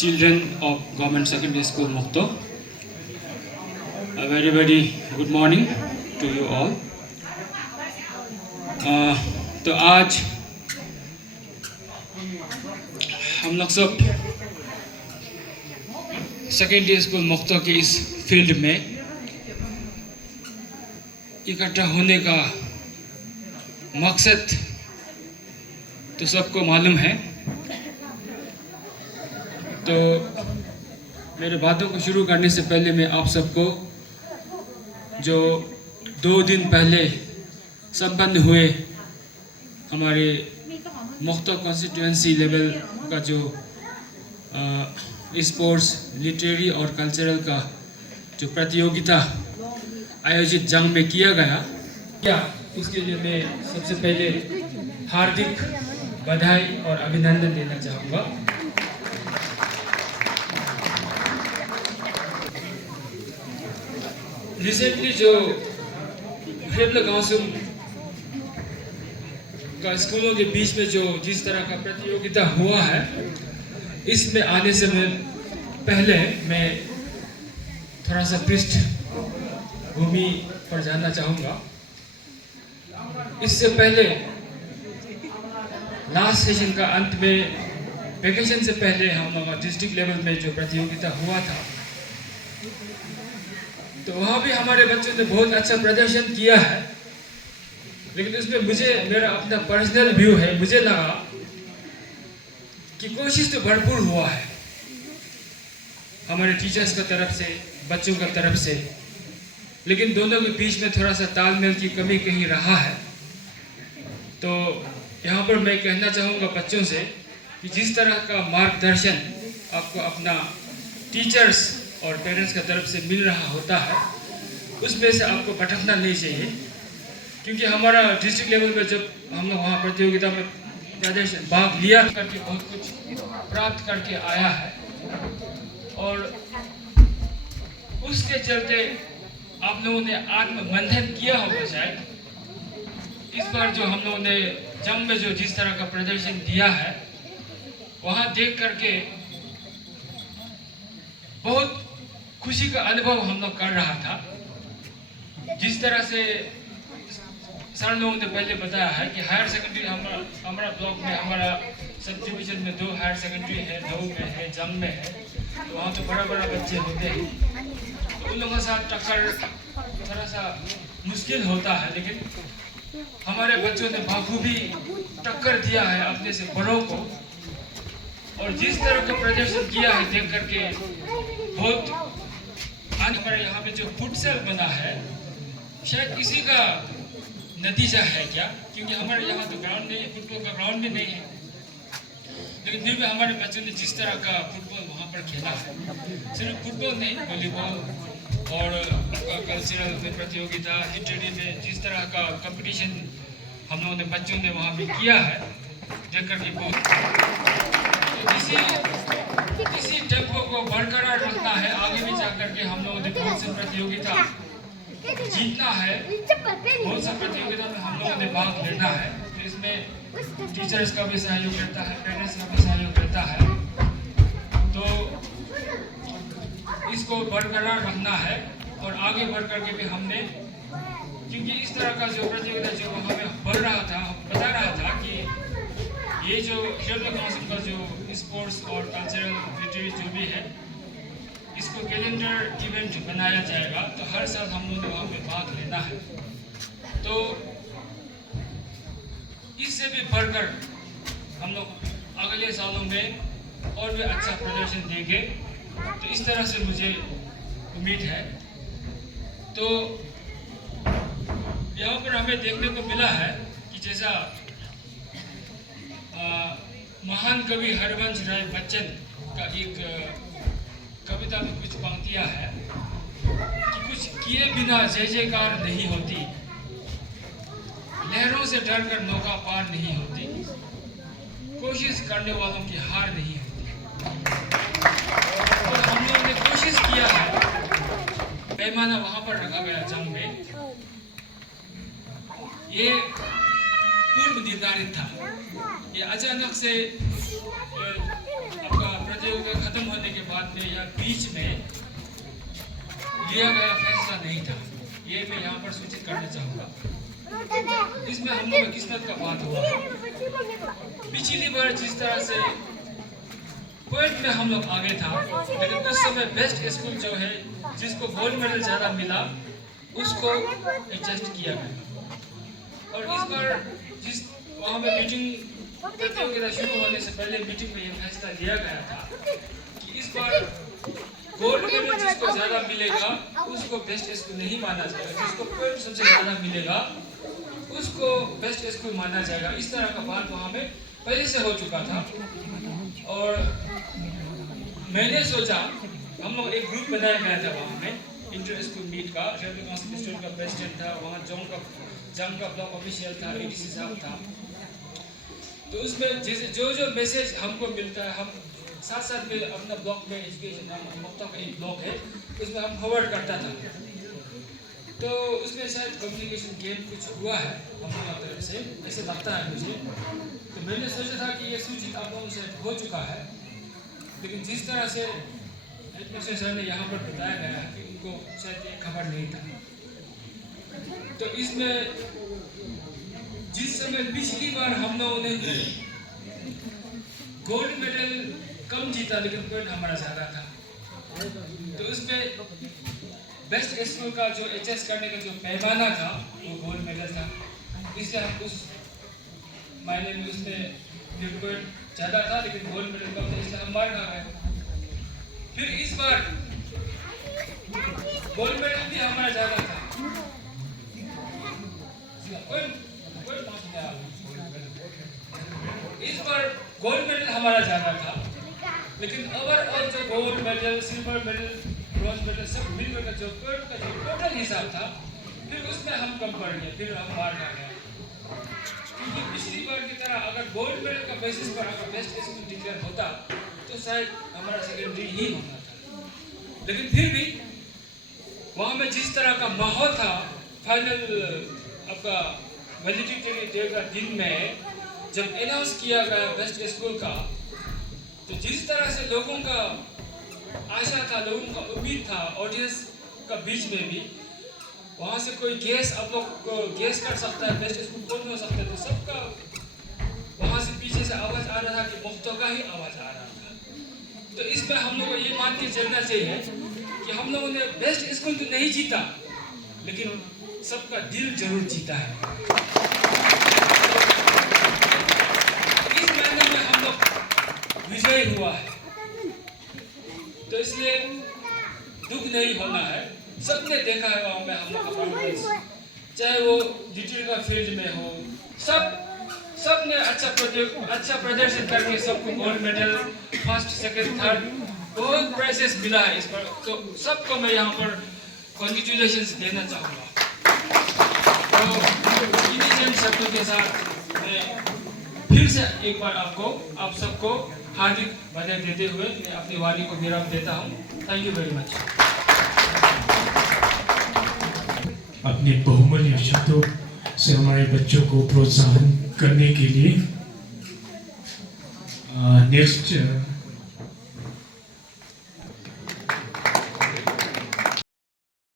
children of Government Secondary School Mokto. A very very good morning to you all. तो आज हम लोग सब सेकेंडरी स्कूल मुक्तो के इस फील्ड में इकट्ठा होने का मकसद तो सबको मालूम है। तो मेरे बातों को शुरू करने से पहले मैं आप सबको जो 2 दिन पहले संपन्न हुए हमारे मुख्तो कॉन्स्टिट्यूएंसी लेवल का जो स्पोर्ट्स लिटरेरी और कल्चरल का जो प्रतियोगिता आयोजित जंग में किया गया उसके लिए मैं सबसे पहले हार्दिक बधाई और अभिनंदन देना चाहूँगा। रिसेंटली जो हेबला गांसुम का स्कूलों के बीच में जो जिस तरह का प्रतियोगिता हुआ है, इसमें आने से पहले मैं थोड़ा सा पृष्ठभूमि पर जानना चाहूँगा। इससे पहले लास्ट सेशन का अंत में वेकेशन से पहले हम डिस्ट्रिक्ट लेवल में जो प्रतियोगिता हुआ था, तो वहाँ भी हमारे बच्चों ने बहुत अच्छा प्रदर्शन किया है। लेकिन उसमें मुझे मेरा अपना पर्सनल व्यू है, मुझे लगा कि कोशिश तो भरपूर हुआ है हमारे टीचर्स का तरफ से, बच्चों का तरफ से, लेकिन दोनों के बीच में थोड़ा सा तालमेल की कमी कहीं रहा है। तो यहाँ पर मैं कहना चाहूँगा बच्चों से कि जिस तरह का मार्गदर्शन आपको अपना टीचर्स और पेरेंट्स का तरफ से मिल रहा होता है, उसमें से आपको भटकना नहीं चाहिए। क्योंकि हमारा डिस्ट्रिक्ट लेवल पे जब हम लोग वहाँ प्रतियोगिता में प्रदर्शन भाग लिया करके बहुत कुछ प्राप्त करके आया है, और उसके चलते आप लोगों ने आत्ममंथन किया होगा शायद। इस बार जो हम लोगों ने जंग में जो जिस तरह का प्रदर्शन दिया है, वहाँ देख करके बहुत खुशी का अनुभव हम लोग कर रहा था। जिस तरह से सर लोगों ने पहले बताया है कि हायर सेकेंडरी हमारा ब्लॉक में, हमारा सब डिवीजन में 2 हायर सेकेंडरी है, 2 में है, जंग में है। तो वहाँ तो बड़ा बच्चे होते हैं, तो उन लोगों के साथ टक्कर थोड़ा सा मुश्किल होता है। लेकिन हमारे बच्चों ने बखूबी टक्कर दिया है अपने से बड़ों को, और जिस तरह का प्रदर्शन किया है देख करके बहुत। हमारे यहाँ पे जो फुटसल बना है, शायद किसी का नतीजा है क्या, क्योंकि हमारे यहाँ तो ग्राउंड नहीं है, फुटबॉल का ग्राउंड भी नहीं है। लेकिन फिर भी हमारे बच्चों ने जिस तरह का फुटबॉल वहाँ पर खेला है, सिर्फ फुटबॉल नहीं, वॉलीबॉल और कल्चरल में प्रतियोगिता, लिटरेरी में जिस तरह का कंपटीशन हम लोगों ने बच्चों ने वहाँ पे किया है, देख करके बहुत इसी टेम्पो को बरकरार रखना है। आगे भी जा करके हम लोगों ने बहुत सी प्रतियोगिता जीतना है, बहुत सा प्रतियोगिता में हम लोगों ने भाग लेना है। तो इसमें टीचर्स का भी सहयोग रहता है, पेरेंट्स का भी सहयोग रहता है। तो इसको बरकरार रखना है, और आगे बढ़ करके भी हमने, क्योंकि इस तरह का जो प्रतियोगिता जो हमें बढ़ रहा था, बता रहा था कि ये जो हेबला काउंसिल का जो स्पोर्ट्स और कल्चरल लिटरेरी जो भी है, इसको कैलेंडर इवेंट बनाया जाएगा। तो हर साल हम लोगों ने वहाँ पे भाग लेना है। तो इससे भी बढ़कर हम लोग अगले सालों में और भी अच्छा प्रदर्शन देंगे, तो इस तरह से मुझे उम्मीद है। तो यहाँ पर हमें देखने को मिला है कि जैसा महान कवि हरिवंश राय बच्चन का एक कविता में कुछ पंक्तियां है कि कुछ किए बिना जय जयकार नहीं होती, लहरों से डरकर नौका पार नहीं होती, कोशिश करने वालों की हार नहीं होती। तो हम लोगों ने कोशिश किया है, पैमाना वहां पर रखा गया जंग में, ये पूर्व निर्धारित था। ये अचानक से आपका प्रतियोगिता खत्म होने बाद में या बीच में लिया गया फैसला नहीं था, ये मैं यहाँ पर सूचित करना चाहूँगा। इसमें हम लोग किस्मत का बात हुआ। पिछली बार जिस तरह से पॉइंट में हम लोग आगे था, लेकिन उस समय बेस्ट स्कूल जो है जिसको गोल्ड मेडल ज़्यादा मिला उसको एडजस्ट किया गया। और इस बार जिस वहाँ में मीटिंग प्रतियोगिता शुरू होने से पहले मीटिंग में ये फैसला लिया गया था कि इस बार गोल्ड मेडल जिसको ज़्यादा मिलेगा उसको बेस्ट स्कूल नहीं माना जाएगा, जिसको पॉइंट सबसे ज़्यादा मिलेगा उसको बेस्ट स्कूल माना जाएगा। इस तरह का बात वहाँ में पहले से हो चुका था। और मैंने सोचा, हम लोग एक ग्रुप बनाया गया था वहाँ में इंटर स्कूल मीट का, रेलवे काउंसिल स्टूडेंट का प्रेसिडेंट था, वहाँ जंग का ब्लॉक ऑफिशियल था, एडीसी साहब था। तो उसमें जैसे जो मैसेज हमको मिलता है हम साथ साथ में अपना ब्लॉक में एजुकेशन मुफ्ता का एक ब्लॉक है उसमें हम फॉरवर्ड करता था। तो उसमें शायद कम्युनिकेशन गेम कुछ हुआ है हम लोगों की तरफ से, ऐसे लगता है मुझे। तो मैंने सोचा था कि ये सूचित आप लोगों से हो चुका है, लेकिन जिस तरह से हेडमास्टर सर ने यहाँ पर बताया गया कि उनको शायद ये खबर नहीं था। तो इसमें जिस समय पिछली बार हम लोगों ने गोल्ड मेडल कम जीता लेकिन पॉइंट हमारा ज़्यादा था, तो उसमें बेस्ट स्कूल का जो एचएस करने का जो पैमाना था वो गोल्ड मेडल था, इसलिए हम उस मायने में उसमें पॉइंट ज़्यादा था लेकिन गोल्ड मेडल कम था, इसलिए हम बाहर आ गए। फिर इस बार गोल्ड मेडल भी हमारा ज़्यादा था, इस बार गोल्ड मेडल हमारा ज़्यादा था, लेकिन ओवरऑल जो gold medal, silver medal, bronze medal सब मिलकर का जो टोटल हिसाब था, फिर उसमें हम कम पड़ गए, फिर हम बाहर आ गए। क्योंकि पिछली बार की तरह अगर गोल्ड मेडल का बेसिस पर अगर बेस्ट स्कूल डिक्लेयर होता तो शायद हमारा सेकेंडरी ही होना था। लेकिन फिर भी वहाँ में जिस तरह का माहौल था, फाइनल आपका वैलिडिटी डे का दिन में जब अनाउंस किया गया बेस्ट स्कूल का, तो जिस तरह से लोगों का आशा था, लोगों का उम्मीद था, ऑडियंस का बीच में भी, वहाँ से कोई गेस आप लोग को गेस कर सकता है बेस्ट स्कूल कौन हो सकता है, तो सबका वहाँ से पीछे से आवाज़ आ रहा था कि मुफ्तों का ही आवाज़ आ रहा था। तो इसमें हम लोगों को ये मान के चलना चाहिए कि हम लोगों ने बेस्ट स्कूल तो नहीं जीता लेकिन सबका दिल जरूर जीता है। इस महीने में हम लोग विजयी हुआ है, तो इसलिए दुख नहीं होना है। सबने देखा है वहाँ में हम लोग का परफॉर्मेंस, चाहे वो डिटेल का फील्ड में हो, सबने अच्छा प्रदर्शन करके सबको gold medal, first second third बहुत प्राइजेस मिला है इस पर। तो सबको मैं यहाँ पर कॉन्ग्रेचुलेशंस देना चाहूँगा। तो इन्हीं शब्दों के साथ मैं फिर से एक बार आप सबको हार्दिक बधाई देते हुए मैं अपनी वाणी को विराम देता हूँ। Thank you very much. अपने बहुमूल्य शब्दों से हमारे बच्चों को प्रोत्साहन करने के लिए नेक्स्ट